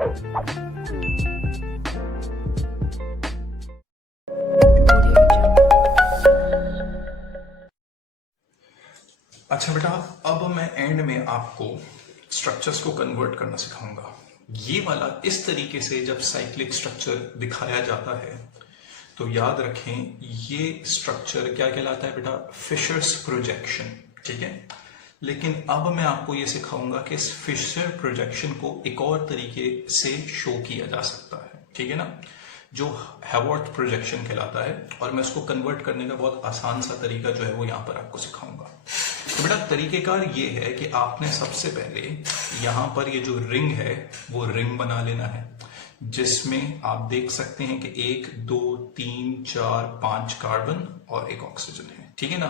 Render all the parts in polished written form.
अच्छा बेटा, अब मैं एंड में आपको स्ट्रक्चर्स को कन्वर्ट करना सिखाऊंगा। ये वाला इस तरीके से जब साइक्लिक स्ट्रक्चर दिखाया जाता है तो याद रखें ये स्ट्रक्चर क्या कहलाता है बेटा, फिशर्स प्रोजेक्शन। ठीक है, लेकिन अब मैं आपको ये सिखाऊंगा कि इस फिशर प्रोजेक्शन को एक और तरीके से शो किया जा सकता है। ठीक है ना, जो हैवर्थ प्रोजेक्शन कहलाता है, और मैं उसको कन्वर्ट करने का बहुत आसान सा तरीका जो है वो यहां पर आपको सिखाऊंगा। तो बेटा तरीकेकार ये है कि आपने सबसे पहले यहां पर ये जो रिंग है वो रिंग बना लेना है, जिसमें आप देख सकते हैं कि 1 2 3 4 5 कार्बन और एक ऑक्सीजन है। ठीक है ना,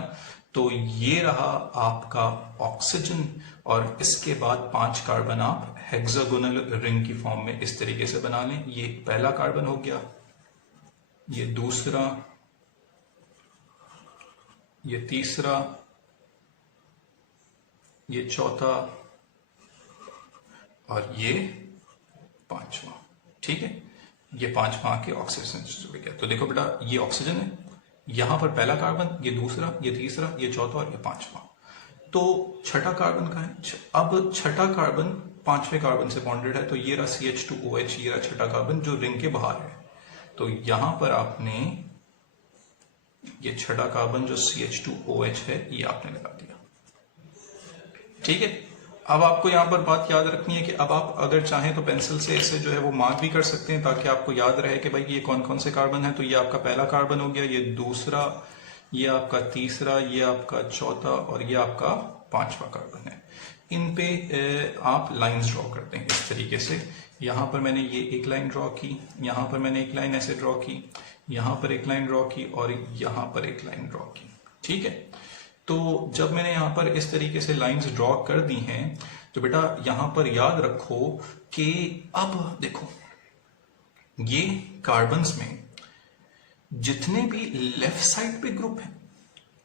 तो ये रहा आपका ऑक्सीजन, और इसके बाद 5 कार्बन आप हेक्सागोनल रिंग की फॉर्म में इस तरीके से बना लें। ये पहला कार्बन हो गया, ये दूसरा, ये तीसरा, ये चौथा और ये पांचवा। ठीक है, ये पांचवा के ऑक्सीजन जुड़ गया। तो देखो बेटा ये ऑक्सीजन है, यहां पर पहला कार्बन, ये दूसरा, ये तीसरा, ये चौथा और ये पांचवा। तो छठा कार्बन का है। अब छठा कार्बन पांचवें कार्बन से बॉन्डेड है, तो ये रहा CH2OH, ये रहा छठा कार्बन जो रिंग के बाहर है। तो यहां पर आपने ये छठा कार्बन जो CH2OH है ये आपने लगा दिया। ठीक है, अब आपको यहां पर बात याद रखनी है कि अब आप अगर चाहें तो पेंसिल से इसे जो है वो मार्क भी कर सकते हैं, ताकि आपको याद रहे कि भाई ये कौन कौन से कार्बन है। तो ये आपका पहला कार्बन हो गया, ये दूसरा, ये आपका तीसरा, ये आपका चौथा और ये आपका पांचवा कार्बन है। इन पे आप लाइंस ड्रॉ करते हैं इस तरीके से। यहां पर मैंने ये एक लाइन ड्रॉ की, यहां पर मैंने एक लाइन ऐसे ड्रॉ की, यहां पर एक लाइन ड्रॉ की और यहां पर एक लाइन ड्रॉ की। ठीक है, तो जब मैंने यहां पर इस तरीके से लाइंस ड्रॉ कर दी हैं तो बेटा यहां पर याद रखो कि अब देखो ये कार्बन्स में जितने भी लेफ्ट साइड पे ग्रुप हैं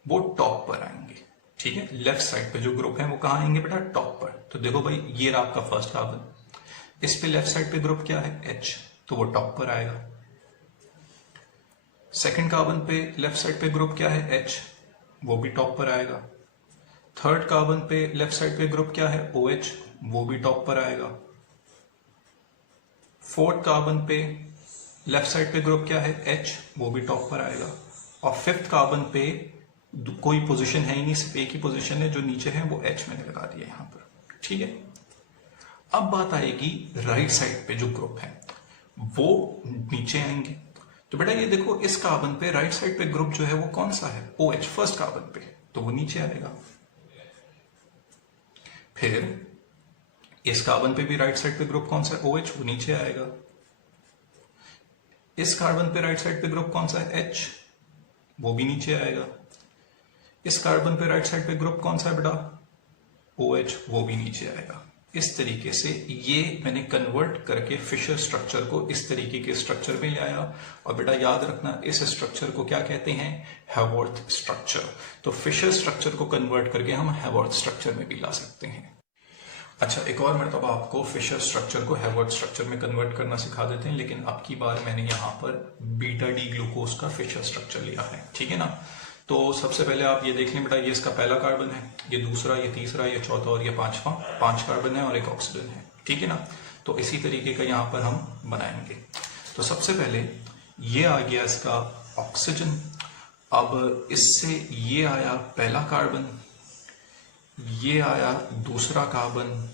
वो टॉप पर आएंगे। ठीक है, लेफ्ट साइड पे जो ग्रुप हैं वो कहां आएंगे बेटा, टॉप पर। तो देखो भाई ये रहा आपका फर्स्ट कार्बन, इस पे लेफ्ट साइड पे ग्रुप क्या है, H, तो वो टॉप पर आएगा। सेकंड कार्बन पे लेफ्ट साइड पे ग्रुप क्या है, H, वो भी टॉप पर आएगा। थर्ड कार्बन पे लेफ्ट साइड पे ग्रुप क्या है, OH, वो भी टॉप पर आएगा। फोर्थ कार्बन पे लेफ्ट साइड पे ग्रुप क्या है, H, वो भी टॉप पर आएगा। और फिफ्थ कार्बन पे कोई पोजीशन है ही नहीं, सिर्फ एक ही पोजीशन है जो नीचे है, वो H मैंने लगा दिया यहां पर। ठीक है, अब बात आएगी राइट साइड पे जो ग्रुप है वो नीचे आएंगे। तो बेटा ये देखो इस कार्बन पे राइट साइड पे ग्रुप जो है वो कौन सा है, OH, फर्स्ट कार्बन पे, तो वो नीचे आएगा। फिर इस कार्बन पे भी राइट साइड पे ग्रुप कौन सा है, OH, वो नीचे आएगा। इस कार्बन पे राइट साइड पे ग्रुप कौन सा है, H, वो भी नीचे आएगा। इस कार्बन पे राइट साइड पे ग्रुप कौन सा है बेटा, OH, वो भी नीचे आएगा। इस तरीके से ये मैंने कन्वर्ट करके फिशर स्ट्रक्चर को इस तरीके के स्ट्रक्चर में ले आया। और बेटा याद रखना इस स्ट्रक्चर को क्या कहते हैं, हैवर्थ स्ट्रक्चर। तो फिशर स्ट्रक्चर को कन्वर्ट करके हम हैवर्थ स्ट्रक्चर में भी ला सकते हैं। अच्छा, एक और मरतबा आपको फिशर स्ट्रक्चर को हैवर्थ स्ट्रक्चर में कन्वर्ट करना सिखा देते हैं, लेकिन अब की बार मैंने यहाँ पर बीटा डी ग्लूकोज का फिशर स्ट्रक्चर लिया है। ठीक है ना, तो सबसे पहले आप ये देख लें बेटा, ये इसका पहला कार्बन है, ये दूसरा, ये तीसरा, ये चौथा और ये पांचवा, 5 कार्बन है और एक ऑक्सीजन है। ठीक है ना, तो इसी तरीके का यहाँ पर हम बनाएंगे। तो सबसे पहले ये आ गया इसका ऑक्सीजन। अब इससे ये आया पहला कार्बन, ये आया दूसरा कार्बन,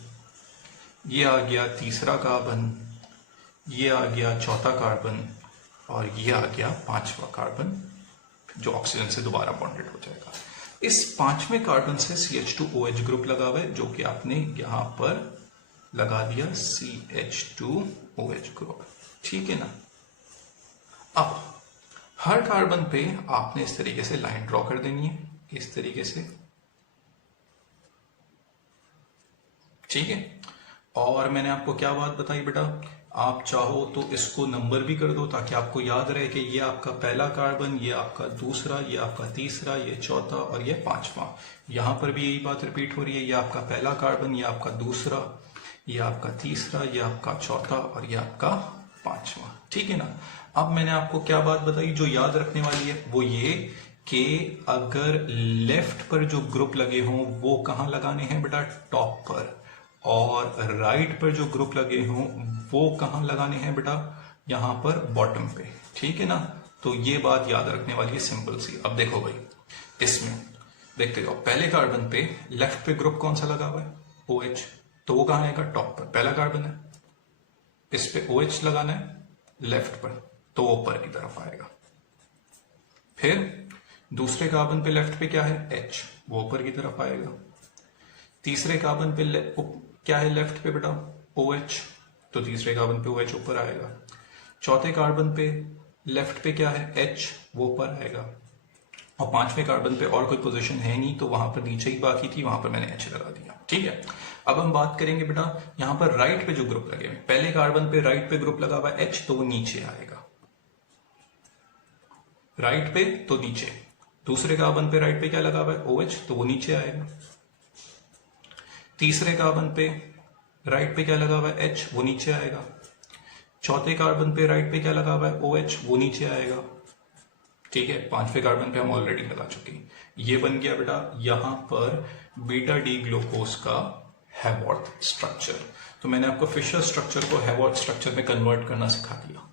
ये आ गया तीसरा कार्बन, ये आ गया चौथा कार्बन और ये आ गया पांचवा कार्बन जो ऑक्सीजन से दोबारा बॉन्डेड हो जाएगा। इस पांचवें कार्बन से CH2OH ग्रुप लगा हुआ है, जो कि आपने यहां पर लगा दिया CH2OH ग्रुप। ठीक है ना, अब हर कार्बन पे आपने इस तरीके से लाइन ड्रॉ कर देनी है, इस तरीके से। ठीक है, और मैंने आपको क्या बात बताई बेटा, आप चाहो तो इसको नंबर भी कर दो ताकि आपको याद रहे कि ये आपका पहला कार्बन, ये आपका दूसरा, ये आपका तीसरा, ये चौथा और ये पांचवा। यहां पर भी यही बात रिपीट हो रही है, ये आपका पहला कार्बन, ये आपका दूसरा, ये आपका तीसरा, ये आपका चौथा और ये आपका पांचवा। ठीक है ना। अब मैंने आपको क्या बात बताई जो याद रखने वाली है, वो ये कि अगर लेफ्ट पर जो ग्रुप लगे हों वो कहाँ लगाने हैं बेटा, टॉप पर, और राइट पर जो ग्रुप लगे हों वो कहाँ लगाने हैं बेटा, यहां पर बॉटम पे। ठीक है ना। तो ये बात याद रखने वाली है, सिंपल सी। अब देखो भाई, इसमें देखते जाओ, पहले कार्बन पे लेफ्ट पे ग्रुप कौन सा लगा हुआ है, OH, तो वो कहाँ आएगा, टॉप पर, पहला कार्बन है। इस पे OH लगाना है लेफ्ट पर, तो वो ऊपर की तरफ आएगा। फिर दूसरे कार्बन पे लेफ्ट पे क्या है, H, वो ऊपर की तरफ आएगा। तीसरे कार्बन पे क्या है लेफ्ट पे बेटा, OH, तो तीसरे कार्बन पे OH ऊपर आएगा। चौथे कार्बन पे लेफ्ट पे क्या है, H, वो ऊपर आएगा। और पांचवें कार्बन पे और कोई पोजीशन है नहीं, तो वहां पर नीचे ही बाकी थी, वहां पर मैंने H लगा दिया। ठीक है। अब हम बात करेंगे बेटा, यहां पर राइट पे जो ग्रुप लगे हुए, पहले कार्बन पे राइट पे ग्रुप लगा हुआ है H, तो वो नीचे आएगा, राइट पे तो नीचे। दूसरे कार्बन पे राइट पे क्या लगा हुआ है, OH, तो वो नीचे आएगा। तीसरे कार्बन पे राइट पे क्या लगा हुआ है, H, वो नीचे आएगा। चौथे कार्बन पे राइट पे क्या लगा हुआ है, OH, वो नीचे आएगा। ठीक है। पांचवें कार्बन पे हम ऑलरेडी लगा चुके हैं। ये बन गया बेटा यहां पर बीटा डी ग्लूकोज का हैवॉर्थ स्ट्रक्चर। तो मैंने आपको फिशर स्ट्रक्चर को हैवॉर्थ स्ट्रक्चर में कन्वर्ट करना सिखा दिया।